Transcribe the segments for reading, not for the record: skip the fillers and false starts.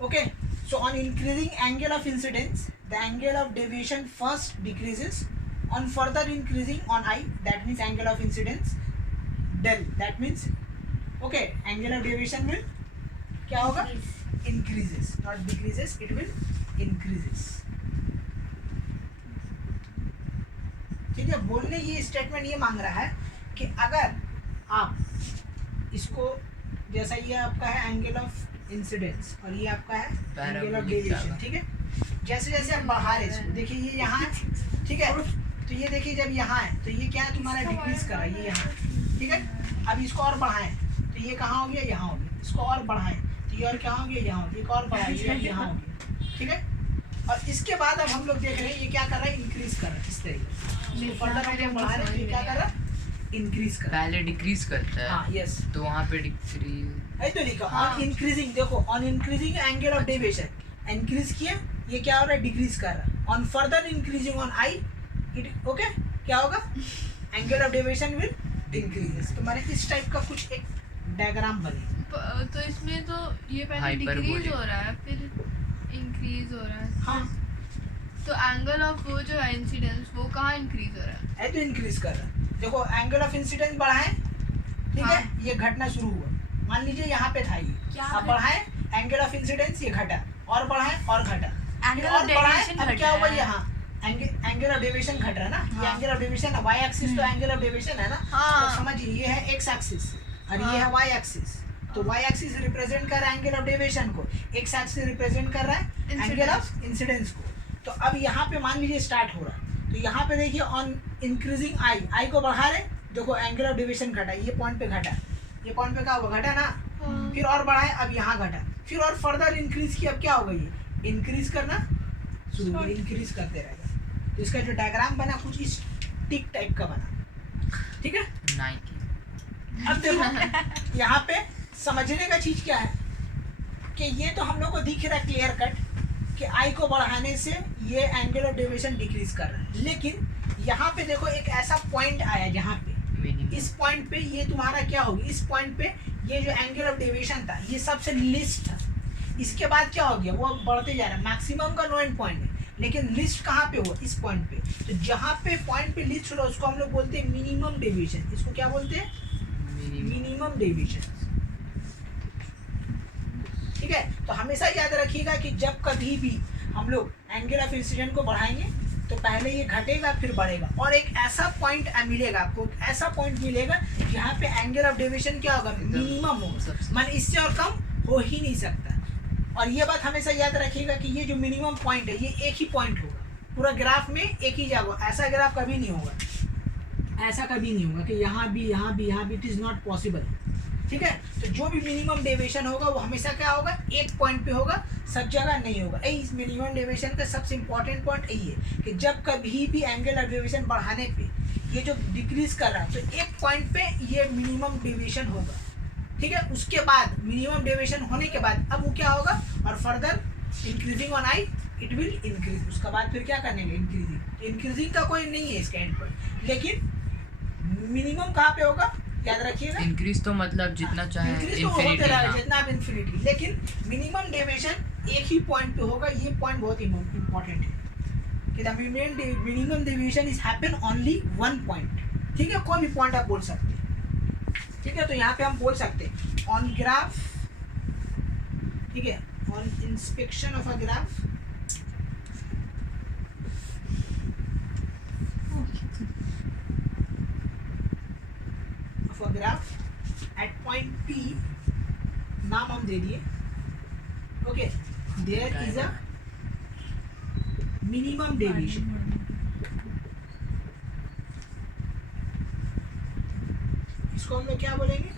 Okay, so on increasing angle of incidence, the angle of deviation first decreases. On further increasing on I, that means angle of incidence del, that means okay, angle of deviation will क्या होगा, increases, not decreases, it will increases. ठीक है, बोलने ये statement ये मांग रहा है कि अगर आप इसको, जैसा ये आपका है एंगल ऑफ इंसिडेंस और ये आपका है एंगल ऑफ डेविएशन, ठीक है, जैसे जैसे आप बढ़ा रहे इसको, देखिए ये यहाँ है, ठीक है, तो ये देखिए जब यहाँ है तो ये क्या है तुम्हारा डिक्रीज कर रहा है, ये यहाँ, ठीक है, अब इसको और बढ़ाएं तो ये कहाँ हो गया, यहाँ हो गया, इसको और बढ़ाएं तो ये और क्या हो गया, यहाँ हो गया, एक और बढ़ाएं ये यहाँ हो गया, ठीक है, और इसके बाद अब हम लोग देख रहे हैं ये क्या कर रहा है, इंक्रीज कर रहा है इस तरीके से, फर्दर हम लोग बढ़ा रहे हैं, ये क्या कर रहा है, इंक्रीज कर रहा है, पहले डिक्रीज करता है। हाँ यस, तो वहाँ पे डिक्रीज ऐसे तो लिखा ऑन इंक्रीजिंग, देखो on increasing angle of deviation, increase किया, ये क्या हो रहा है, डिक्रीज कर रहा है, on further increasing on I it okay, क्या होगा, angle of deviation will increase. तो मैंने इस टाइप का कुछ एक डायग्राम बने. तो इसमें तो ये पहले डिक्रीज हो रहा है फिर इंक्रीज हो रहा है. हाँ, तो एंगल ऑफ वो जो है इंसिडेंस वो कहाँ इंक्रीज हो रहा है? है तो इंक्रीज कर रहा है. देखो एंगल ऑफ इंसिडेंस बढ़ाएं, ठीक है, ये घटना शुरू हुआ, मान लीजिए यहाँ पे था ये, अब बढ़ाएं एंगल ऑफ इंसिडेंस, ये घटा, और बढ़ाएं और घटा, एंगल और ऑफ बढ़ाएं, डेविएशन अब घट क्या रहा हुआ है. यहाँ एंगल ऑफ डेविएशन घट रहा है ना, ये एंगल ऑफ डेविएशन है, वाई एक्सिस तो एंगल ऑफ डेविएशन है ना, हाँ. तो समझिए ये है एक्स एक्सिस और ये है वाई एक्सिस, तो वाई एक्सिस रिप्रेजेंट कर रहा है एंगल ऑफ डेविएशन को, एक्स एक्सिस रिप्रेजेंट कर रहा है एंगल ऑफ इंसिडेंस को. तो अब यहाँ पे मान लीजिए स्टार्ट हो रहा है, तो यहाँ पे देखिए ऑन इंक्रीजिंग आई को बढ़ा रहे, देखो एंगल ऑफ डेविएशन घटा, ये पॉइंट पे घटा, ये पॉइंट पे क्या होगा, घटा ना, फिर और बढ़ाए, अब यहाँ घटा, फिर और फर्दर इंक्रीज किया, अब क्या होगा, ये इंक्रीज करना शुरू हो, इंक्रीज करते रहेगा. तो इसका जो डायग्राम बना कुछ इस टिक टाइप का बना, ठीक है. 90. अब देखो यहाँ पे समझने का चीज क्या है कि ये तो हम लोग को दिख रहा है क्लियर कट कि आई को बढ़ाने से ये एंगल ऑफ डेविएशन डिक्रीज कर रहा है, लेकिन यहाँ पे देखो एक ऐसा पॉइंट आया जहाँ पे इस पॉइंट पे ये तुम्हारा क्या होगी, इस पॉइंट पे ये जो एंगल ऑफ डेविएशन था ये सबसे लिस्ट था, इसके बाद क्या हो गया, वो बढ़ते जा रहा है, मैक्सिमम का नो एंड पॉइंट है, लेकिन लिस्ट कहाँ पे हुआ, इस पॉइंट पे. तो जहाँ पे पॉइंट पे लिस्ट हो रहा है उसको हम लोग बोलते हैं मिनिमम डेविएशन. इसको क्या बोलते हैं, मिनिमम डेविएशन. ठीक है, तो हमेशा याद रखिएगा कि जब कभी भी हम लोग एंगल ऑफ इंसिडेंट को बढ़ाएंगे तो पहले ये घटेगा फिर बढ़ेगा, और एक ऐसा पॉइंट मिलेगा आपको, ऐसा पॉइंट मिलेगा जहाँ पे एंगल ऑफ डेविएशन क्या होगा, मिनिमम होगा, मान इससे और कम हो ही नहीं सकता. और ये बात हमेशा याद रखिएगा कि ये जो मिनिमम पॉइंट है ये एक ही पॉइंट होगा पूरा ग्राफ में, एक ही जगह, ऐसा ग्राफ कभी नहीं होगा, ऐसा कभी नहीं होगा कि यहाँ भी यहाँ भी यहाँ भी, इट इज़ नॉट पॉसिबल. ठीक है, तो जो भी मिनिमम डेविएशन होगा वो हमेशा क्या होगा, एक पॉइंट पे होगा, सब जगह नहीं होगा. इस मिनिमम डेविएशन का सबसे इंपॉर्टेंट पॉइंट यही है कि जब कभी भी एंगल ऑफ डेविएशन बढ़ाने पे ये जो डिक्रीज कर रहा है तो एक पॉइंट पे ये मिनिमम डेविएशन होगा. ठीक है, उसके बाद मिनिमम डेविएशन होने के बाद अब वो क्या होगा, और further increasing on I it will increase. उसके बाद फिर क्या करने, इंक्रीजिंग. इंक्रीजिंग का कोई नहीं है इसका एंड पॉइंट, लेकिन मिनिमम कहाँ पे होगा याद रखिएगा. इंक्रीज तो मतलब जितना चाहे इंक्रीज तो होते रहेगा जितना आप इन्फिनिटी, लेकिन मिनिमम डेविएशन एक ही पॉइंट पे होगा. ये पॉइंट बहुत इंपॉर्टेंट है कि the minimum deviation is happen only one point. ठीक है, कोई भी पॉइंट आप बोल सकते हैं. ठीक है, तो यहाँ पे हम बोल सकते हैं ऑन ग्राफ, ठीक है, on inspection of a graph, of a graph at point P, नाम हम दे दिए. Okay, there is a minimum deviation. इसको हम लोग क्या बोलेंगे,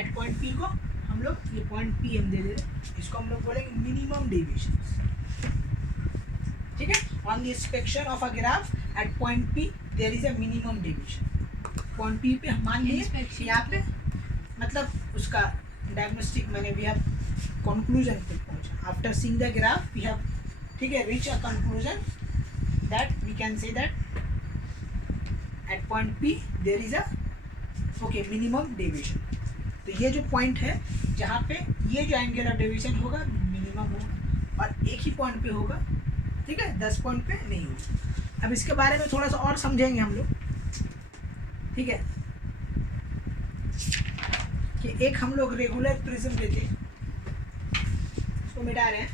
एट पॉइंट P को हम लोग, ये पॉइंट P हम दे दे रहे, इसको हम लोग बोलेंगे मिनिमम डेविएशन. ठीक है, on the inspection of a graph at point P there is a minimum deviation. Point P पे हम मान लिए यहाँ पे, मतलब उसका डायग्नोस्टिक मैंने वी हैव कंक्लूजन पे पहुंचा. After seeing the graph we have, ठीक है, reach a conclusion that we can say that at point P there is a okay minimum deviation. तो ये जो पॉइंट है जहाँ पे ये जो एंगल ऑफ डेविएशन होगा मिनिमम मिनिमम होगा और एक ही पॉइंट पे होगा, ठीक है, 10 पॉइंट पे नहीं होगा। अब इसके बारे में थोड़ा सा और समझेंगे हम लोग, ठीक है, कि एक हम लोग रेगुलर प्रिज्म लेते हैं, इसको मिटा रहे हैं,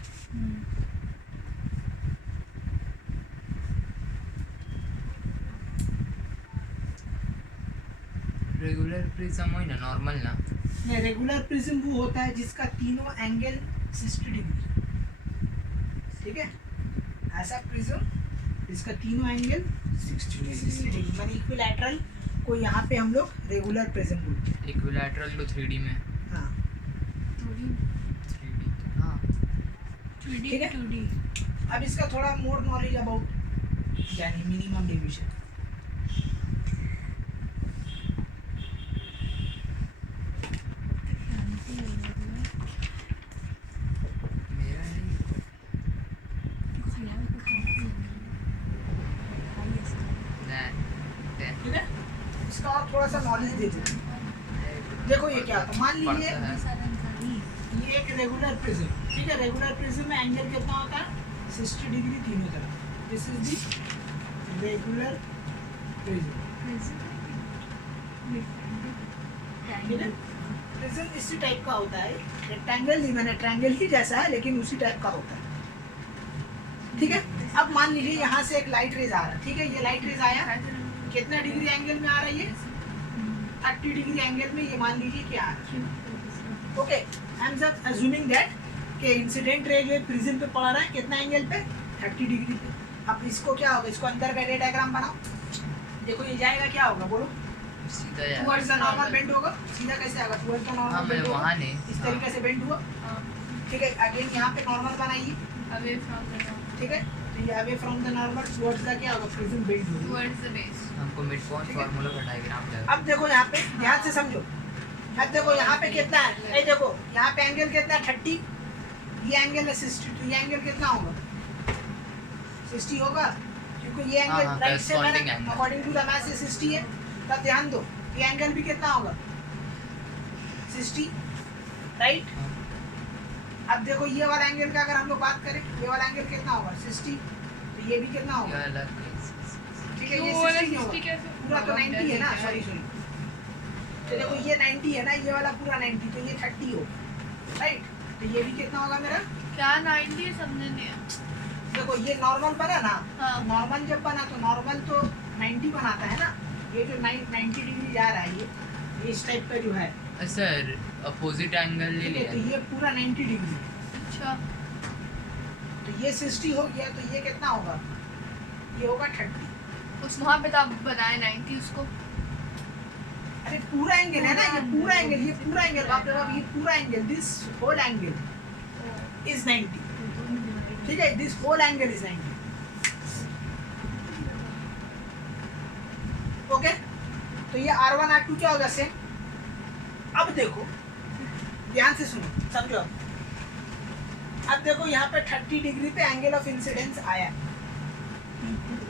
रेगुलर प्रिज्म हो ना, नॉर्मल ना। ये रेगुलर प्रिज्म वो होता है जिसका तीनों एंगल 60 डिग्री, ठीक है, ऐसा प्रिज्म जिसका तीनों एंगल 60 डिग्री माने इक्विलैटरल को यहाँ पे हम लोग रेगुलर प्रिज्म बोलते हैं। इक्विलैटरल तो 3D में। हाँ 3D 3D हाँ 3D ठीक है। 2D। अब इसका थोड़ा मोर नॉलेज अबाउट यानी मिनिमम डिवीजन। मेरा नहीं। नहीं, ठीक है, इसका और थोड़ा सा नॉलेज दे देते हैं। देखो ये क्या होता है, मान लीजिए पड़ता है। ये एक रेगुलर प्रिज्म, ठीक है, रेगुलर प्रिज्म में एंगल कितना होता है 60 डिग्री तीनों तरफ। This is the regular prism, ठीक है। प्रिज्म इसी टाइप का होता है, रेक्टेंगल ही मैंने ट्रायंगल ही जैसा है लेकिन उसी टाइप का होता है, ठीक है। अब मान लीजिए यहाँ से एक लाइट रेज आ रहा है, ठीक है, ये लाइट रेज आया, कितना डिग्री एंगल में आ रहा है ये 30 डिग्री एंगल में, ये मान लीजिए कि आ रहा है। Okay, I am just assuming that कि इंसिडेंट रे जो प्रिज्म पे पड़ रहा है कितना एंगल पे 30 डिग्री पे। अब इसको क्या होगा, इसको अंदर का रे डायग्राम बनाओ, देखो ये जाएगा क्या होगा बोलो, सीधा यार। टुवर्ड्स द नॉर्मल बेंड होगा। सीधा कैसे आएगा, टुवर्ड्स द हाँ नॉर्मल मैं बेंड होगा, वहाँ नहीं। इस तरीके से बेंड हुआ, ठीक है। अगेन यहाँ पे नॉर्मल बनाइए, Away from the normal. ठीक है, तो ये away from the normal towards the क्या होगा, प्रिज्म बेंड होगा। Towards the base. हमको मिड पॉइंट फार्मूला का डायग्राम चाहिए। अब देखो यहाँ पे ध्यान से समझो, अब देखो यहाँ पे कितना है, ये देखो यहाँ पे एंगल कितना है 30, ये एंगल है 60, तो ये एंगल कितना होगा 60 होगा, क्योंकि ये एंगल हाँ, राइट से corresponding मैंने angle। According to the math से 60 है। तब ध्यान दो ये एंगल भी कितना होगा 60, राइट। अब देखो ये वाला एंगल का अगर हम लोग बात करें, ये वाला एंगल कितना होगा 60, तो ये भी कितना ये होगा, अलग ठीक है, ये तो वाला 60 नहीं 60 होगा, कैसे? पूरा तो 90 है ना, सॉरी सॉरी, तो देखो ये 90 है ना, ये वाला पूरा 90, तो ये 30 होगा, राइट। तो ये भी कितना होगा मेरा, क्या 90 समझ नहीं आया। देखो ये नॉर्मल बना ना, हाँ। नॉर्मल जब बना तो नॉर्मल तो 90 बनाता है ना, ये जो 90 डिग्री जा रहा है ये इस टाइप का जो है, सर अपोजिट एंगल ले ठीक है, तो लिया। ये पूरा 90 डिग्री, अच्छा तो ये 60 हो गया, तो ये कितना होगा, ये होगा 30। उस वहाँ पे तो आप बनाए 90 उसको। अरे पूरा एंगल है ना, ये पूरा एंगल, ये पूरा एंगल, बाप रे बाप, ये पूरा angle, this whole angle is 90, ठीक है, this whole angle is 90, okay. तो ये R1 R2 क्या होगा सेम। अब देखो ध्यान से सुनो, समझो। अब देखो यहाँ पे 30 डिग्री पे एंगल ऑफ इंसिडेंस आया,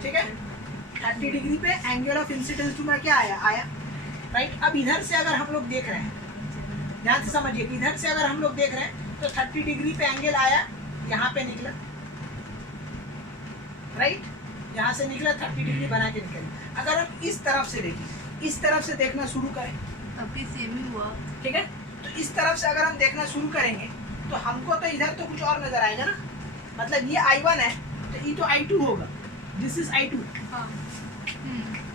ठीक है, 30 डिग्री पे एंगल ऑफ इंसिडेंस तुम्हारा क्या आया, राइट। अब इधर से अगर हम लोग देख रहे हैं, ध्यान से समझिए, इधर से अगर हम लोग देख रहे हैं तो 30 डिग्री पे एंगल आया, यहाँ पे निकला, राइट, यहाँ से निकला 30 डिग्री बना के निकले। अगर हम इस तरफ से देखें, इस तरफ से देखना शुरू करें, अभी सेम ही हुआ। ठीक है, तो इस तरफ से अगर हम देखना शुरू करेंगे तो हमको तो इधर तो कुछ और नजर आएगा ना, मतलब ये I1 है तो ये तो I2 होगा, दिस इज I2, हाँ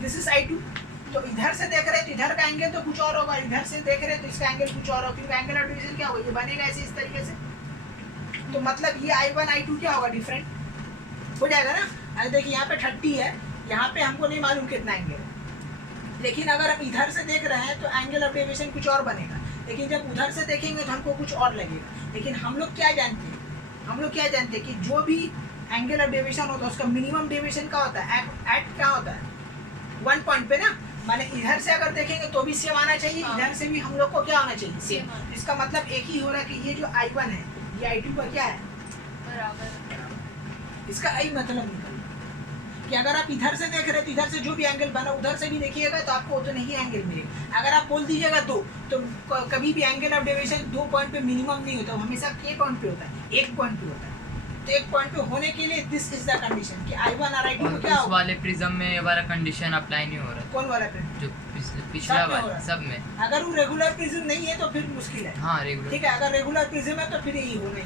दिस इज I2। तो इधर से देख रहे हैं तो इधर का एंगल तो कुछ और होगा, इधर से देख रहे हैं तो इसका एंगल कुछ और होगा, क्योंकि एंगल ऑफ डिवीजन क्या होगा, ये बनेगा ऐसे इस तरीके से। तो मतलब ये I1 I2 क्या होगा, डिफरेंट हो जाएगा ना। अरे देखिए यहाँ पे 30 है, यहाँ पे हमको नहीं मालूम कितना एंगल है, लेकिन अगर हम इधर से देख रहे हैं तो एंगल ऑफ डेविएशन कुछ और बनेगा, लेकिन जब उधर से देखेंगे तो हमको कुछ और लगेगा। लेकिन हम लोग क्या जानते हैं, हम लोग क्या जानते हैं कि जो भी एंगल ऑफ डेविएशन होता है उसका मिनिमम डेविएशन क्या होता है, एट क्या होता है 1 पॉइंट पे ना, माने इधर से अगर देखेंगे तो भी सेम आना चाहिए, हाँ। इधर से भी हम लोग को क्या होना चाहिए, सेम। सेम। इसका मतलब एक ही हो रहा है कि ये जो I1 है ये I2 का क्या है बराबर। इसका आई मतलब निकल, कि अगर आप इधर से देख रहे हो तो इधर से जो भी एंगल बना उधर से भी देखिएगा तो आपको उतना ही एंगल मिलेगा। अगर आप बोल दीजिएगा दो तो कभी भी एंगल ऑफ डेविएशन 2 पॉइंट पे मिनिमम नहीं होता, हमेशा के पॉइंट पे होता है, 1 पॉइंट पे होता है। तो 1 पॉइंट पे होने के लिए दिस इज द कंडीशन कि I1 और I2 और क्या इस होगा। वाले प्रिज्म में ये वाला कंडीशन अप्लाई नहीं हो रहा, कौन वाला प्रिज्म? जो पिछला सब में हो वाला रहा है। सब में। अगर वो रेगुलर प्रिज्म नहीं है तो फिर मुश्किल है। हाँ रेगुलर। ठीक है, अगर रेगुलर प्रिज्म है तो फिर यही होना ही।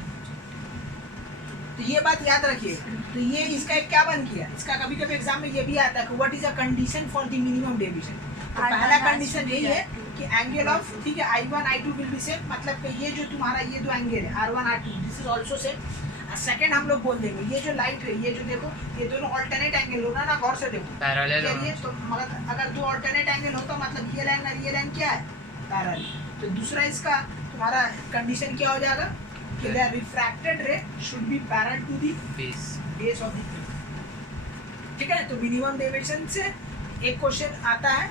तो ये बात याद रखिए। तो ये इसका एक क्या बन किया, इसका कभी कभी एग्जाम में ये भी आता है कि what is a condition for the minimum deviation. तो पहला कंडीशन यही है कि एंगल ऑफ, ठीक है, I1 I2 will be same, मतलब कि ये जो तुम्हारा ये दो एंगल है R1 R2 this is also same. Second हम लोग बोल देंगे ये जो लाइट है, ये जो देखो ये दोनों अल्टरनेट एंगल हो ना, गौर से देखो पैरेलल ये तो मगर अगर दो अल्टरनेट एंगल होता मतलब ये लाइन और ये लाइन क्या है, पैरेलल। तो दूसरा इसका तुम्हारा कंडीशन क्या हो जाएगा कि the refracted ray should be parallel to the base of the prism. ठीक है, तो मिनिमम डेविएशन से एक क्वेश्चन आता है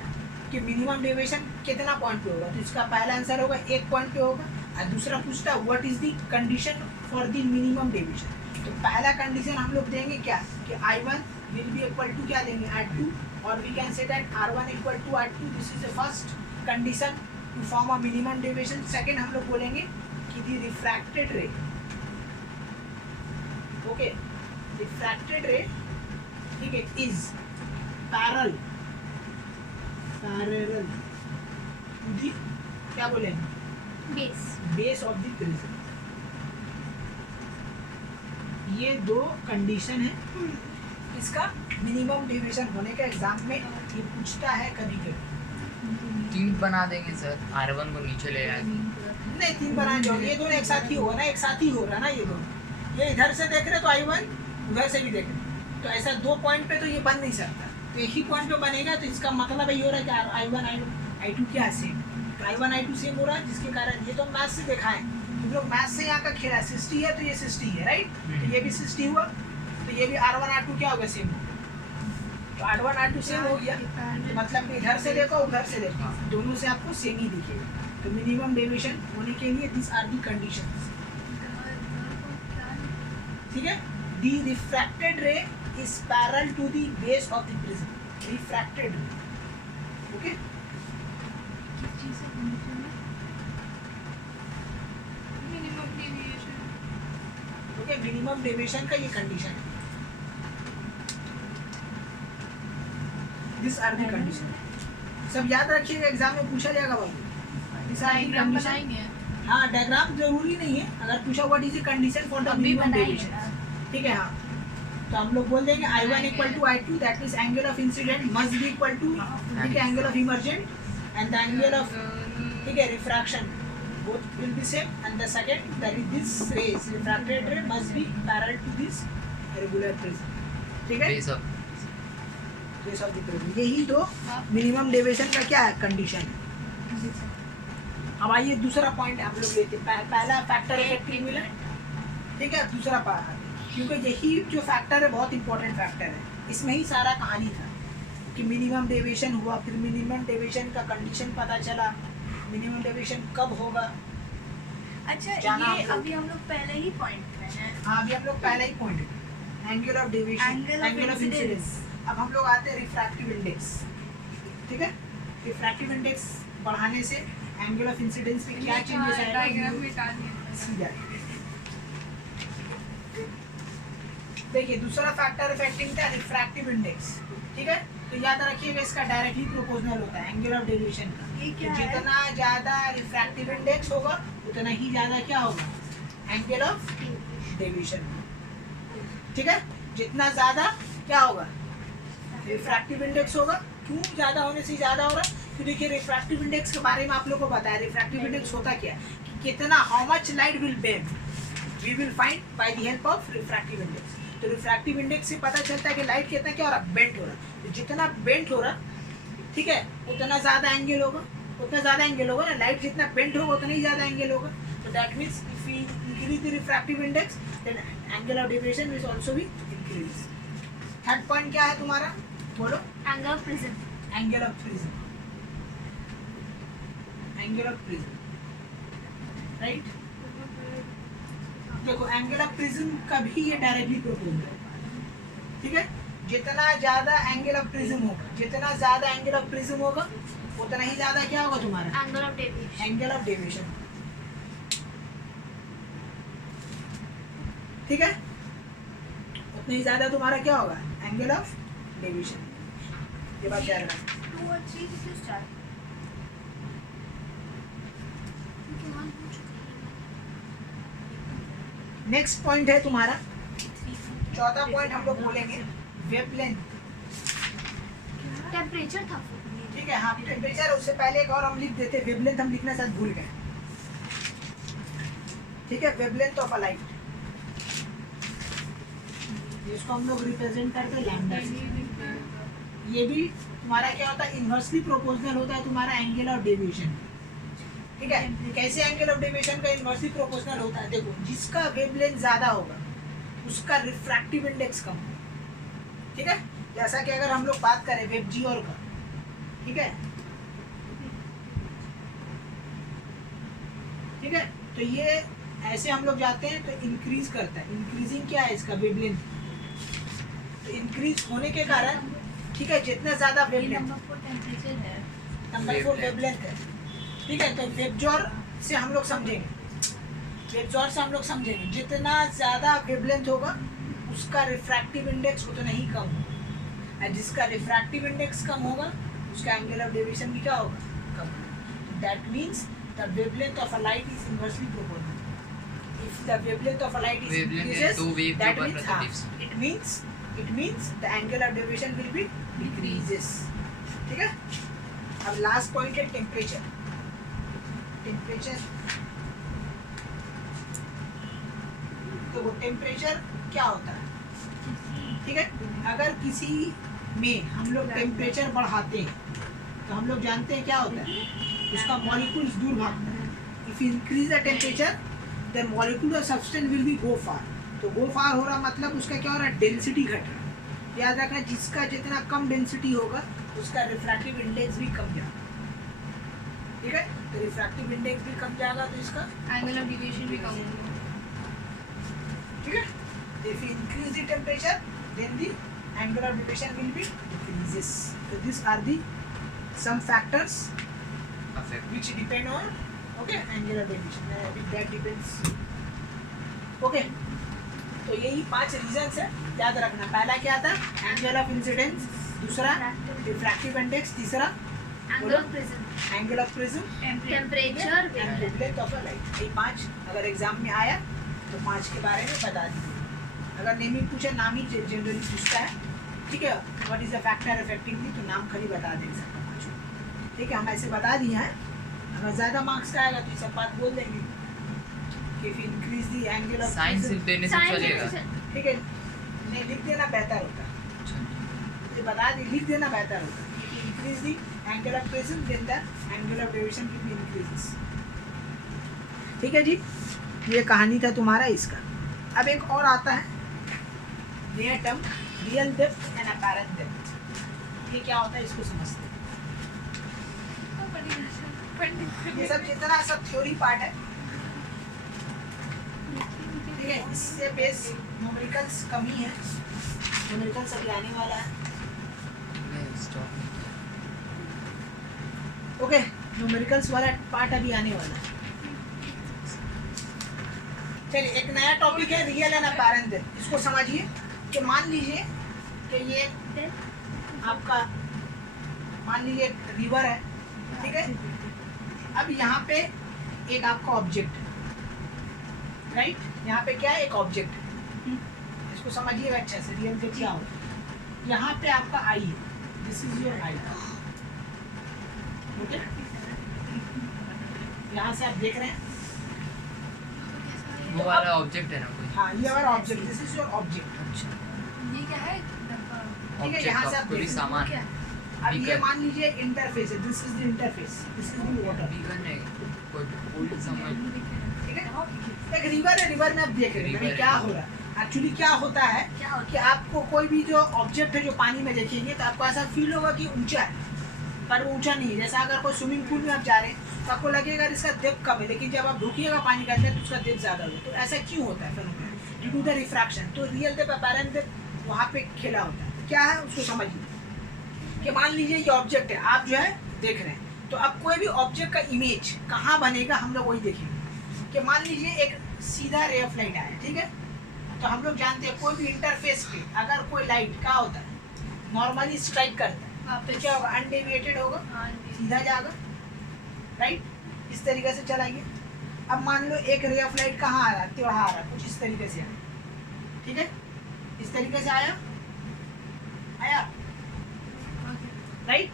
कि मिनिमम डेविएशन कितना पॉइंट पे होगा। तो इसका पहला आंसर होगा 1 पॉइंट पे होगा, और दूसरा पूछता है what is the condition for the minimum deviation. तो पहला कंडीशन हम लोग देंगे क्या कि I1 will be equal to क्या देंगे R2, और we can say that R1 equal to R2। This is the first condition to form a minimum deviation. Second हम लोग बोलेंगे कि the refracted ray, okay, refracted ray, ठीक है, is parallel to the क्या बोलेंगे बेस ऑफ द प्रिज्म। ये दो कंडीशन है इसका मिनिमम डेविएशन होने का। एग्जाम में ये पूछता है कभी कभी। 3 बना देंगे सर, R1 को नीचे ले आएंगे। नहीं 3 बनाए जो ये दोनों एक साथ ही होगा ना, एक साथ ही हो रहा ना ये दोनों। ये इधर से देख रहे तो I1 उधर से भी देख रहे, तो ऐसा 2 पॉइंट पे तो ये बन नहीं सकता। तो एक ही पॉइंट पे बनेगा, तो इसका मतलब ये हो रहा है कि I1 I2 क्या सेम, तो I1 I2 सेम हो रहा है, जिसके कारण ये तो मैथ से देखा है। तुम लोग मैथ से यहाँ का खेला 60 है तो ये 60 है, राइट। तो ये भी 60 हुआ, तो ये भी R1 R2 क्या होगा सेम। तो R1 R2 सेम हो गया, तो मतलब कि इधर से देखो उधर से देखो दोनों से आपको सेम ही दिखेगा। तो मिनिमम डेविएशन होने के लिए दिस आर दी कंडीशंस। ठीक है, the refracted ray is parallel to the base of the prism. Refracted ray, okay, okay, minimum deviation का ये कंडीशन है। This are the condition. सब याद रखिएगा, एग्जाम में पूछा जाएगा बाबू। This are the condition. हाँ, डायग्राम जरूरी नहीं है, अगर पूछा what is the condition for the minimum deviation, ठीक है। हाँ, तो हम लोग बोल देंगे I1 equal to I2, that means angle of incident must be equal to, ठीक है, angle of emergent and the angle of, ठीक है, refraction both will be same, and the second that is this rays refracted ray must be parallel to this regular prism, ठीक है, base of prism. यही दो minimum deviation का क्या है condition है। अब आइए दूसरा पॉइंट हम लोग लेते हैं। पहला फैक्टर इफेक्टिव मिला, ठीक है, दूसरा क्योंकि यही जो फैक्टर है बहुत इंपॉर्टेंट फैक्टर है, इसमें ही सारा कहानी था कि मिनिमम डेविएशन हुआ, फिर मिनिमम डेविएशन का कंडीशन पता चला, मिनिमम डेविएशन कब होगा। अच्छा, ये अभी हम लोग पहले ही पॉइंट पे हैं। हाँ, अभी हम लोग पहले ही पॉइंट है angle of deviation, angle of incidence. अब हम लोग आते हैं रिफ्रैक्टिव इंडेक्स, ठीक है। रिफ्रैक्टिव इंडेक्स बढ़ाने से एंगल ऑफ इंसिडेंस में क्या चेंजेस आएगा डायग्राम में डाल दिया। सीधा देखिए, दूसरा फैक्टर इफेक्टिंग था रिफ्रैक्टिव इंडेक्स, ठीक है। तो याद रखिएगा इसका डायरेक्टली प्रोपोर्शनल होता है एंगल ऑफ डेविएशन का। ये तो क्या है? जितना ज्यादा रिफ्रैक्टिव इंडेक्स होगा उतना ही ज्यादा क्या होगा एंगल ऑफ डेविएशन, ठीक है। जितना ज्यादा क्या होगा रिफ्रैक्टिव इंडेक्स होगा। क्यों ज्यादा होने से ज्यादा हो रहा है, तो देखिए रिफ्रैक्टिव इंडेक्स के बारे में आप लोगों को बताया। रिफ्रैक्टिव इंडेक्स होता क्या है कि कितना, how much light will bend, we will find by the help of refractive index. तो रिफ्रैक्टिव इंडेक्स से पता चलता है कि लाइट कितना क्या हो रहा है, बेंड हो रहा है। तो जितना बेंड हो रहा, ठीक है, उतना ज़्यादा एंगल होगा, उतना ज़्यादा एंगल होगा ना। लाइट जितना बेंड होगा उतना ही ज़्यादा एंगल होगा। तो that means if we increase the refractive index then angle of deviation will also be increase. Third point क्या है तुम्हारा, बोलो। Angle of prism. Angle of prism, angle of prism, right. देखो एंगल ऑफ प्रिज्म का भी ये directly propose है, ठीक है। जितना ज्यादा एंगल ऑफ प्रिज्म होगा, जितना ज्यादा एंगल ऑफ प्रिज्म होगा उतना ही ज्यादा क्या होगा तुम्हारा angle of deviation. Angle of deviation. ठीक है, उतना ही ज्यादा तुम्हारा क्या होगा एंगल ऑफ डेविएशन। ये बात याद रखना। 2 और 3 किससे स्टार्ट? नेक्स्ट पॉइंट है तुम्हारा चौथा पॉइंट, हम लोग बोलेंगे वेवलेंथ। टेम्परेचर था। ठीक है, हाँ टेम्परेचर। उससे पहले एक और हम लिख देते, वेवलेंथ हम लिखना शायद भूल गए। ठीक है, वेवलेंथ ऑफ अ लाइट, इसको हम लोग रिप्रेजेंट करते हैं लैम्डा से। ये भी तुम्हारा क्या होता है, इन्वर्सली प्रोपोर्शनल होता है तुम्हारा एंगल ऑफ डेविएशन। ठीक है, कैसे एंगल ऑफ डेविएशन का इन्वर्सली प्रोपोर्शनल होता है? देखो, जिसका वेवलेंथ ज्यादा होगा उसका रिफ्रैक्टिव इंडेक्स कम होगा। ठीक है, जैसा कि अगर हम लोग बात करें वेव जी और का, ठीक है, ठीक है, तो ये ऐसे हम लोग जाते हैं तो इंक्रीज करता है। इंक्रीजिंग क्या है इसका वेवलेंथ, तो इंक्रीज होने के कारण, ठीक है, जितना ज्यादा वेवलेंथ, नंबर 4 टेम्परेचर है, नंबर 4 वेवलेंथ है। ठीक है, तो वेवजोर से हम लोग समझेंगे, वेवजोर से हम लोग समझेंगे जितना ज़्यादा वेवलेंथ होगा उसका रिफ्रैक्टिव इंडेक्स उतना ही कम होगा, और जिसका रिफ्रैक्टिव इंडेक्स कम होगा उसका एंगल ऑफ डेविएशन भी क्या होगा, कम होगा। That means the wavelength of a light is inversely proportional. If the wavelength of a light is increases, that means it means the angle of deviation will be decreases। ठीक है, अब last point है temperature. Temperature, तो वो temperature क्या होता है? ठीक है, अगर किसी में हम लोग टेम्परेचर बढ़ाते हैं तो हम लोग जानते हैं क्या होता है, उसका मॉलिक्यूल्स दूर भागता है। If you increase the temperature the molecular substance will be go far. तो गो फार हो रहा मतलब उसका क्या हो रहा है, डेंसिटी घट रहा है। याद रखना, जिसका जितना कम डेंसिटी होगा उसका रिफ्रैक्टिव इंडेक्स भी कम जाएगा। ठीक है, तो रिफ्रैक्टिव इंडेक्स भी कम जाएगा तो इसका एंगल ऑफ डेविएशन भी कम होगा। ठीक है, if you increase the temperature then the angle of deviation will be decreases। so these are the some factors which depend on angle of deviation, with that depends। okay, तो यही 5 reasons है, याद रखना। पहला क्या था, एंगल ऑफ इंसिडेंस, दूसरा refractive index, तीसरा angle of prism, angle of prism, temperature, and wavelength of a light. ये 5 अगर एग्जाम में आया तो 5 के बारे में बता दीजिए। अगर नेम ही पूछे, नाम ही जनरली पूछता है, ठीक है, what is the factor affecting the, तो नाम खाली बता दे सकता है 5। ठीक है, हम ऐसे बता दिए हैं। अगर ज़्यादा मार्क्स का आएगा तो ये सब बात बोल देंगे कि if you increase the angle of science सिर्फ देने से चलेगा। ठीक है, नहीं लिख देना बेहतर होता है, तो बता दे, लिख देना बेहतर होता है। if you increase the angle of prism then the angle of deviation will be increases। ठीक है जी, ये कहानी था तुम्हारा इसका। अब एक और आता है नया term, real depth and apparent depth. ये क्या होता है, इसको समझते हैं। ये सब जितना सब थ्योरी पार्ट है, ठीक है, इससे बेस न्यूमेरिकल्स कम ही है। न्यूमेरिकल्स अभी आने वाला है। ओके, न्यूमेरिकल्स वाला पार्ट अभी आने वाला है। चलिए, एक नया टॉपिक है रियल एंड अपैरेंट डेप्थ। इसको समझिए कि मान लीजिए कि ये आपका, मान लीजिए रिवर है, ठीक है। अब यहाँ पे एक आपका ऑब्जेक्ट है, राइट, यहाँ पे क्या है, एक ऑब्जेक्ट है। इसको समझिएगा अच्छा से, रियल डेप्थ क्या होता है। यहाँ पे आपका आई है, this is your I, okay. यहाँ से आप देख रहे हैं, वो वाला ऑब्जेक्ट है ना कोई? हाँ, ये हमारा object, this is your object. अच्छा, ये क्या है, डब्बा? ठीक है, यहाँ से आप कोई देख रहे सामान क्या? हैं। अब ये मान लीजिए इंटरफेस है, this is the interface, this is the water, beacon है, कोई सामान। ठीक है। एक रिवर है, रिवर में आप देख रहे हैं क्या हो रहा है। एक्चुअली क्या होता है कि आपको कोई भी जो ऑब्जेक्ट है जो पानी में देखेंगे तो आपको ऐसा फील होगा कि ऊंचा है, पर वो ऊंचा नहीं है। जैसा अगर कोई स्विमिंग पूल में आप जा रहे हैं तो आपको लगेगा इसका डेप्थ कम है, लेकिन जब आप ढुकिएगा पानी के अंदर तो उसका डेप्थ ज़्यादा होगा। तो ऐसा क्यों होता है phenomenon? Due to the refraction. तो रियल डेप्थ अपैरेंट डेप्थ वहाँ पे खेला होता है। क्या है उसको समझिए कि मान लीजिए ये ऑब्जेक्ट है, आप जो है देख रहे हैं, तो अब कोई भी ऑब्जेक्ट का इमेज कहाँ बनेगा हम लोग वही देखेंगे। कि मान लीजिए एक सीधा रे ऑफ लाइट आया, ठीक है, तो हम लोग जानते हैं कोई भी इंटरफेस पे अगर कोई लाइट क्या होता है नॉर्मली स्ट्राइक करता है, वापस क्या होगा, अनडेविएटेड होगा, हाँ जी। सीधा जाएगा, राइट, इस तरीके से चलाइए। अब मान लो एक रे ऑफ लाइट कहाँ आ रहा है, त्योहार आ रहा है, कुछ इस तरीके से आया, ठीक है, इस तरीके से आया, राइट,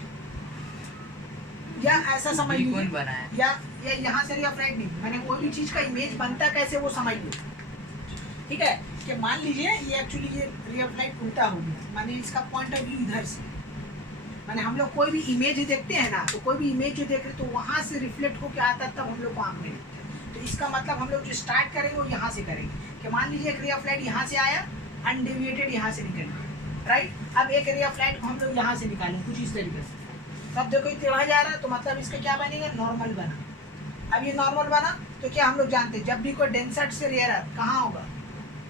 या ऐसा समझ लीजिए, कौन बनाया? या यहाँ से रे ऑफ लाइट नहीं, मैंने कोई भी चीज का इमेज बनता कैसे वो समझ लो, ठीक है। कि मान लीजिए ये एक्चुअली ये रे ऑफ लाइट उल्टा हो गया, माने इसका पॉइंट ऑफ व्यू इधर से, माने हम लोग कोई भी इमेज देखते हैं ना, तो कोई भी इमेज जो देख रहे तो वहाँ से रिफ्लेक्ट होकर आता है, तब हम लोग को आँख में दिखता है। तो इसका मतलब हम लोग जो स्टार्ट करेंगे वो यहाँ से करेंगे। कि मान लीजिए एक रे ऑफ लाइट यहाँ से आया, अनडेविएटेड यहाँ से निकल गया, राइट। अब एक रे ऑफ लाइट को हम लोग यहाँ से निकालेंगे कुछ इस तरीके से, तब देखो ये टेढ़ा जा रहा है, तो मतलब इसका क्या बनेगा, नॉर्मल बना। अब ये नॉर्मल बना तो क्या हम लोग जानते हैं जब भी कोई डेंसर से रेयर कहाँ होगा,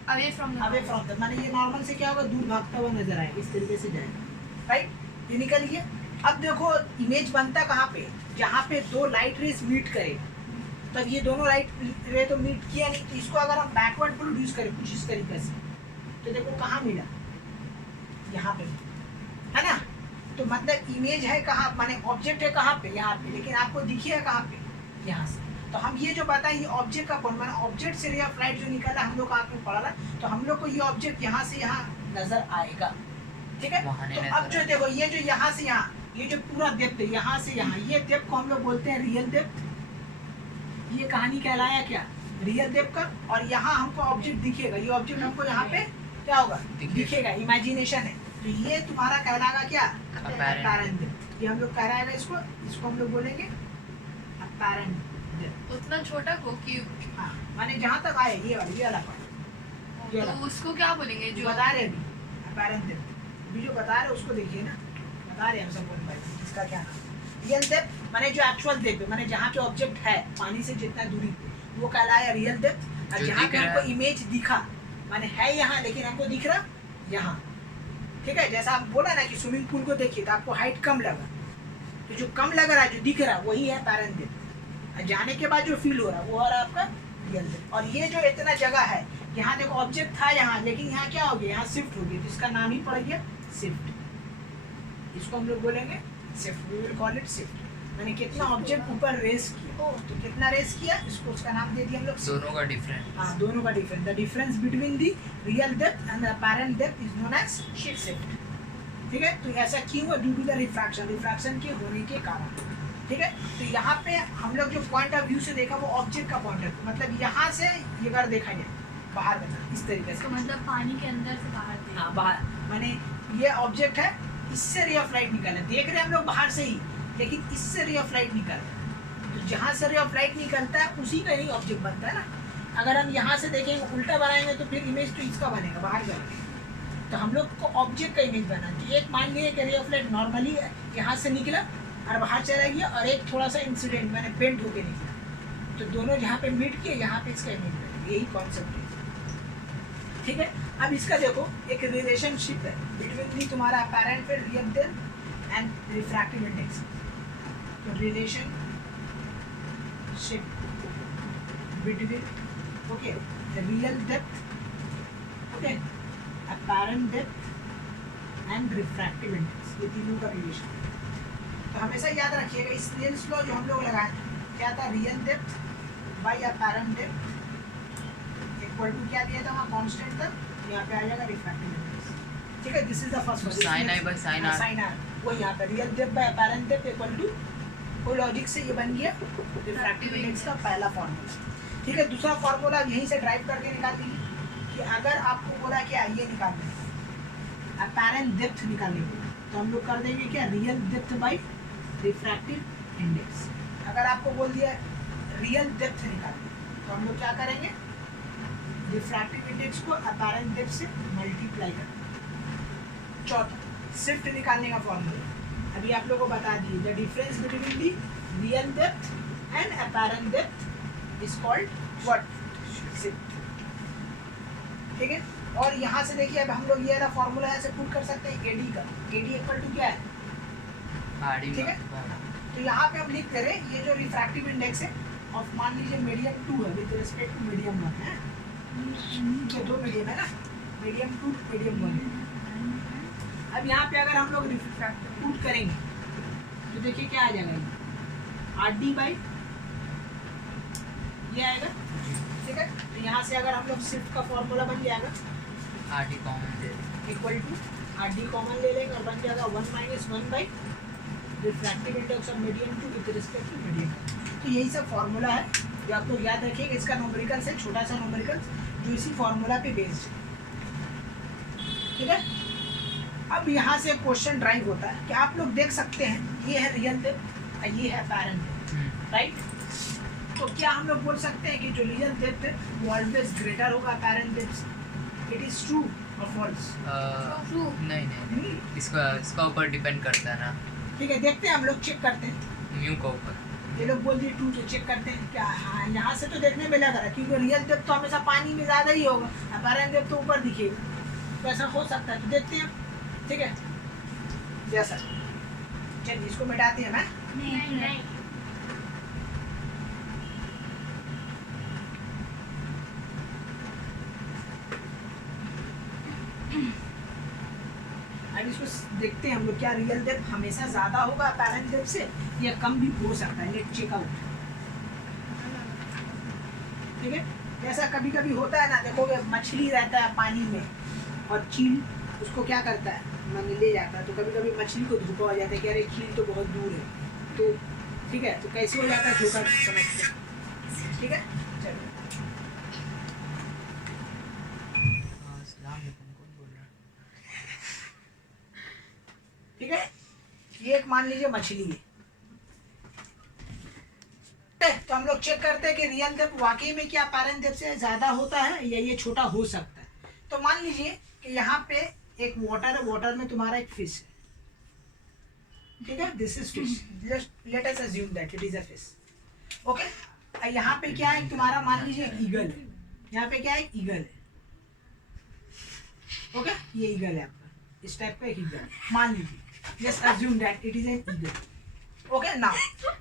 अवे फ्रॉम द, माने ये नॉर्मल से क्या होगा, दूर भागता हुआ नजर आएगा, इस तरीके से जाएगा, राइट, ये निकल गया। अब देखो इमेज बनता कहाँ पे, जहाँ पे दो लाइट रेज मीट करेगा, तब ये दोनों लाइट रे तो मीट किया नहीं, तो इसको अगर हम बैकवर्ड प्रोड्यूस करें कुछ इस तरीके से, तो देखो कहाँ मिला, यहाँ पे, है ना। तो मतलब इमेज है कहाँ, माने ऑब्जेक्ट है कहाँ पे, यहाँ पे, लेकिन आपको दिखिए कहाँ पे, यहाँ से। तो हम ये जो बताएं ये ऑब्जेक्ट का कौन, माने ऑब्जेक्ट से रे ऑफ लाइट जो निकला हम लोग का आँख में पड़ा रहा, तो हम लोग को ये ऑब्जेक्ट यहाँ से यहाँ नजर आएगा, ठीक है। तो अब जो देखो ये जो यहाँ से यहाँ, ये जो पूरा डेप्थ है यहाँ से यहाँ, ये डेप्थ को हम लोग बोलते हैं रियल डेप्थ। ये कहानी कहलाया क्या, रियल डेप्थ का। और यहाँ हमको ऑब्जेक्ट दिखेगा, ये ऑब्जेक्ट हमको यहाँ पे क्या होगा, दिखेगा, इमेजिनेशन है। तो ये तुम्हारा कहलाएगा क्या, अपैरेंट डेप्थ। ये हम लोग कहलाएगा इसको हम लोग बोलेंगे अपैरेंट डेप्थ। उतना छोटा को क्यूब, हाँ, माने जहाँ तक आए ये वाला पार्ट, तो उसको क्या बोलेंगे जो जो बता रहे अभी अपैरेंट डेप्थ, अभी जो बता रहे उसको देखिए ना, बता रहे हम सब बोल पाए इसका क्या नाम। रियल डेप्थ माने जो एक्चुअल डेप्थ, माने जहाँ पे ऑब्जेक्ट है पानी से जितना दूरी पे, वो कहलाया रियल डेप्थ। और जहाँ पे हमको इमेज दिखा, माने है यहाँ लेकिन हमको दिख रहा यहाँ, ठीक है। जैसा आप बोला ना कि स्विमिंग पूल को देखिए तो आपको हाइट कम लगा, तो जो कम लग रहा है जो दिख रहा है वही है अपैरेंट डेप्थ। और जाने के बाद जो फील हो रहा है वो हो रहा है आपका रियल डेप्थ। और ये जो इतना जगह है, यहाँ देखो ऑब्जेक्ट था यहाँ, लेकिन यहाँ क्या हो गया, यहाँ शिफ्ट हो गया, तो इसका नाम ही पड़ गया शिफ्ट। इसको हम लोग बोलेंगे shift, we will call it shift. मैंने कितना ऑब्जेक्ट ऊपर रेस किया, तो कितना रेस किया, इसको उसका नाम दे दिया हम लोग, दोनों का डिफरेंस। हाँ, दोनों का difference, the difference between the real depth and the apparent depth is known as shift, ठीक है। तो ऐसा क्यों हुआ, ड्यू टू द रिफ्रैक्शन के होने के कारण, ठीक है। तो यहाँ पे हम लोग जो पॉइंट ऑफ व्यू से देखा वो ऑब्जेक्ट का पॉइंट ऑफ व्यू, मतलब यहाँ से ये बार देखा जाए बाहर बना इस तरीके से, तो मतलब पानी के अंदर से बाहर देखा। हाँ बाहर, माने ये ऑब्जेक्ट है, इससे रे ऑफ लाइट निकल है, देख रहे हैं हम लोग बाहर से ही, लेकिन इससे रे ऑफ लाइट निकल है। तो जहाँ से रे ऑफ लाइट निकलता है उसी का ही ऑब्जेक्ट बनता है ना। अगर हम यहाँ से देखेंगे उल्टा बनाएंगे तो फिर इमेज तो इसका बनेगा बाहर का। तो हम लोग को ऑब्जेक्ट का इमेज बना, तो एक मान लीजिए कि रे ऑफ लाइट नॉर्मली यहाँ से निकला और बाहर चला गया, और एक थोड़ा सा इंसिडेंट मैंने बेंट होके निकला, तो दोनों जहाँ पे मीट किए यहाँ पे इसका इमेज बनेगा, यही कॉन्सेप्ट है, ठीक है। अब इसका देखो एक रिलेशनशिप है बिटवीन दी तुम्हारा अपैरेंट फिर real depth and refractive index. तो relationship between okay real depth, okay, apparent depth and refractive index, ये तीनों का रिलेशन। तो हमेशा याद रखिएगा इस स्नेल्स लॉ जो हम लोग लगाए क्या था, real depth by apparent depth equal to क्या दिया था वहाँ कांस्टेंट था, यहाँ पे आ जाएगा रिफ्रैक्टिव इंडेक्स, ठीक है। This is the first sin i by sin r, sin r वो यहाँ पे real depth by apparent depth equal to, कोई लॉजिक से ये बन गया रिफ्रैक्टिव इंडेक्स का पहला फार्मूला, ठीक है। दूसरा फार्मूला यहीं से ड्राइव करके निकाल दीजिए कि अगर आपको बोला क्या ये निकालना है अपैरेंट डेप्थ निकालने के लिए, तो हम लोग कर देंगे क्या real depth by refractive index. अगर आपको बोल दिया रियल डेप्थ निकालना, तो हम लोग क्या करेंगे रिफ्रैक्टिव इंडेक्स को अपैरेंट डेप्थ से मल्टीप्लाई करेंगे। चौथा शिफ्ट निकालने का फॉर्मूला अभी आप लोगों को बता दिए, the difference between the real depth and apparent depth is called what, shift, ठीक है। और यहाँ से देखिए अब हम लोग ये वाला फॉर्मूला ऐसे पुट कर सकते हैं एडी का, एडी इक्वल टू क्या है, ठीक है। तो यहाँ पे हम लिख करें ये जो रिफ्रैक्टिव इंडेक्स है ऑफ मान लीजिए मीडियम 2 है विद रिस्पेक्ट टू मीडियम 1 है, तो दो मीडियम है ना, मीडियम 2 मीडियम 1 है। अब यहाँ पे अगर हम लोग रिफ्रैक्टिव पुट करेंगे तो देखिए क्या आ जाएगा, ये आर डी बाई ये आएगा, ठीक है। तो यहाँ से अगर हम लोग शिफ्ट का फॉर्मूला बन जाएगा आर डी कॉमन ले लें, equal to R D common ले लेंगे और बन जाएगा 1 minus 1 by refractive index of medium 2 with respect to medium. तो यही सब फॉर्मूला है जो आपको याद रखिएगा, इसका न्यूमेरिकल्स है, छोटा सा न्यूमेरिकल्स जो इसी फॉर्मूला पे बेस्ड है, ठीक है। अब यहाँ से क्वेश्चन ड्राइव होता है कि आप लोग देख सकते हैं ये है रियल डेप्थ और ये है अपैरेंट डेप्थ, राइट। तो क्या हम लोग बोल सकते हैं कि जो रियल डेप्थ है वो ऑलवेज ग्रेटर होगा अपैरेंट डेप्थ से? इट इज ट्रू और फॉल्स? नहीं, इसका ऊपर डिपेंड करता है ना, ठीक है, देखते हैं हम लोग, चेक करते हैं। म्यू का ऊपर ये लोग बोल दिए ट्रू, तो चेक करते हैं क्या। हाँ, यहाँ से तो देखने में लग रहा है क्योंकि रियल डेप्थ तो हमेशा पानी में ज़्यादा ही होगा, अपैरेंट डेप्थ तो ऊपर दिखेगा, तो ऐसा हो सकता है। तो देखते हैं, ठीक है। जैसा चलिए इसको मिटाते हैं। मैं नहीं अब इसको देखते हैं हम लोग, क्या रियल डेप्थ हमेशा ज़्यादा होगा अपैरेंट डेप्थ से या कम भी हो सकता है। लेट चेक आउट, ठीक है। जैसा कभी कभी होता है ना, देखोगे मछली रहता है पानी में और चील उसको क्या करता है, मन ले जाता है, तो कभी कभी मछली को धोखा हो जाता है कि अरे चील तो बहुत दूर है, तो ठीक है, तो कैसे हो जाता है धोखा, समझते हैं, ठीक है। चलो ठीक है, ये एक मान लीजिए मछली है, तो हम लोग चेक करते हैं कि रियल डेप्थ वाकई में क्या अपैरेंट डेप्थ से ज़्यादा होता है या ये छोटा हो सकता है। तो मान लीजिए कि यहाँ पे एक वाटर है, वाटर में तुम्हारा एक फिश है, ठीक है, this is fish, let us assume that it is a fish, okay. यहाँ पे क्या है तुम्हारा, मान लीजिए एक ईगल है, यहाँ पे क्या है, एक ईगल है, ओके, ये ईगल है आपका, इस टाइप का एक ईगल, मान लीजिए, just assume that it is an eagle, okay. Now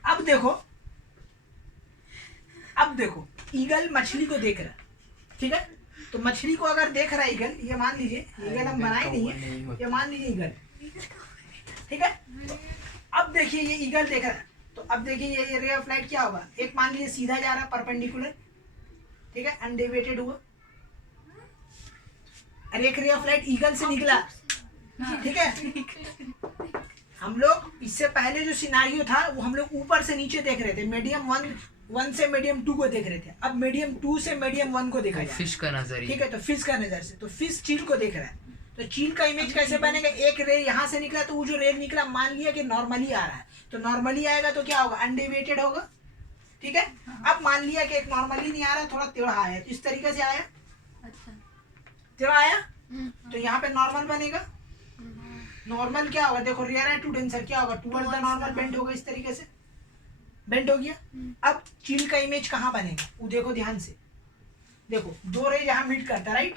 अब देखो ईगल मछली को देख रहा है, ठीक है। तो मछली को अगर देख रहा है ईगल, ये मान लीजिए ईगल हम बनाए नहीं है, ये मान लीजिए ईगल, ठीक है। तो अब देखिए ये ईगल देख रहा है, तो अब देखिए ये रे ऑफ लाइट क्या होगा, एक मान लीजिए सीधा जा रहा है परपेंडिकुलर, ठीक है, अनडेविएटेड हुआ, और एक रे ऑफ लाइट ईगल से निकला, ठीक है। हम लोग इससे पहले जो सिनारियो था वो हम लोग ऊपर से नीचे देख रहे थे, मीडियम 1 से मीडियम 2 को देख रहे थे, अब मीडियम 2 से मीडियम 1 को देखा जाए, फिश का नजर, ठीक है। तो फिश का नजर से, तो फिश चील को देख रहा है, तो चील का इमेज कैसे बनेगा, एक रे यहाँ से निकला, तो वो जो रे निकला मान लिया कि नॉर्मली आ रहा है, तो नॉर्मली आएगा तो क्या होगा, अनडेविएटेड होगा, ठीक है। अब मान लिया कि एक नॉर्मली नहीं आ रहा, थोड़ा टेढ़ा आया, तो इस तरीके से आया, टेढ़ा आया, तो यहाँ पे नॉर्मल बनेगा। नॉर्मल क्या होगा, देखो रियर टू डेंसर क्या होगा, टुवर्ड्स द नॉर्मल बेंड होगा, इस तरीके से बेंड हो गया। अब चील का इमेज कहाँ बनेगा, वो देखो ध्यान से, देखो दो रे जहाँ मीट करता है, राइट,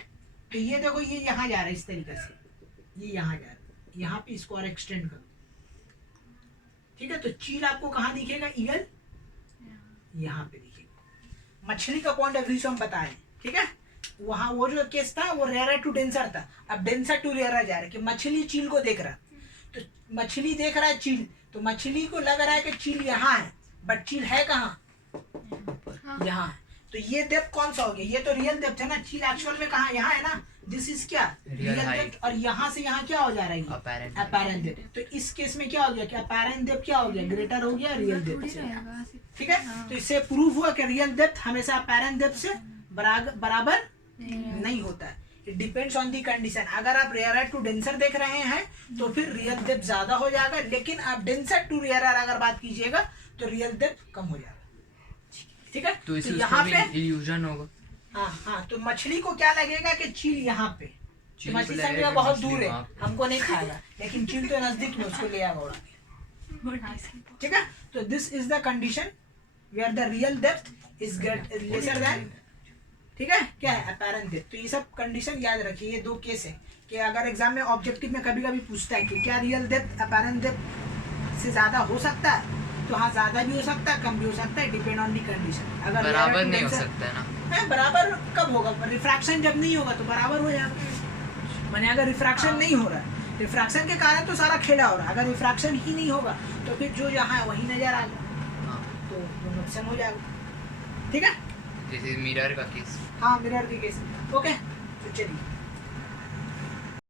तो ये देखो ये यहाँ जा रहा है इस तरीके से, ये यहाँ जा रहा है, यहाँ पे इसको और एक्सटेंड करो, ठीक है। तो चील आपको कहाँ दिखेगा, ईगल यहाँ पे दिखेगा। मछली का पॉइंट ऑफ व्यू से हम बता रहे हैं, ठीक है। वहाँ वो जो केस था वो रेयर टू डेंसर था, अब डेंसर टू रेयर जा रहा है कि मछली चील को देख रहा है, तो मछली देख रहा है चील, तो मछली को लग रहा है कि चील यहाँ है, बट चील है कहाँ, यहाँ है। तो ये डेप्थ कौन सा हो गया, ये तो रियल डेप्थ है ना, चील एक्चुअल में कहाँ, यहाँ है ना, दिस इज क्या रियल डेप्थ, और यहाँ से यहाँ क्या हो जा रहा है, अपैरेंट डेप्थ। तो इस केस में क्या हो गया कि अपैरेंट डेप्थ क्या हो गया, ग्रेटर हो गया रियल डेप्थ से, ठीक है। तो इससे प्रूव हुआ कि रियल डेप्थ हमेशा अपैरेंट डेप्थ से बराबर नहीं होता है, it depends on the condition. अगर आप रेयर टू डेंसर देख रहे हैं तो फिर रियल डेप्थ ज्यादा हो जाएगा, लेकिन आप डेंसर टू रेयर अगर बात कीजिएगा तो रियल डेप्थ कम हो जाएगा, ठीक है। तो यहाँ पे इल्यूजन होगा, हाँ, तो मछली को क्या लगेगा कि चील यहाँ पे, तो मछली समझेगा बहुत दूर है, हमको नहीं खाएगा, लेकिन चील तो नजदीक में, उसको ले आएगा, ठीक है। तो this is the condition where the real depth is lesser than, ठीक ठीक है, क्या है अपैरेंट डेप्थ। तो ये सब कंडीशन याद रखिए, ये 2 केस है कि अगर एग्जाम में ऑब्जेक्टिव में कभी कभी पूछता है कि क्या रियल डेप्थ अपैरेंट डेप्थ से ज़्यादा हो सकता है, तो हाँ ज़्यादा भी हो सकता है, कम भी हो सकता है, डिपेंड ऑन दी कंडीशन। अगर बराबर नहीं हो सकता है ना, है बराबर कब होगा, रिफ्रैक्शन जब नहीं होगा तो बराबर हो जाएगा। माने अगर रिफ्रैक्शन नहीं हो रहा है, रिफ्रैक्शन के कारण तो सारा खेला हो रहा है, अगर रिफ्रैक्शन ही नहीं होगा तो फिर जो यहाँ है वही नज़र आ जाएगा, हाँ, तो वो नुकसान हो जाएगा। ठीक है, जैसे मिरर का केस। हाँ मिरर के केस। ओके, तो चलिए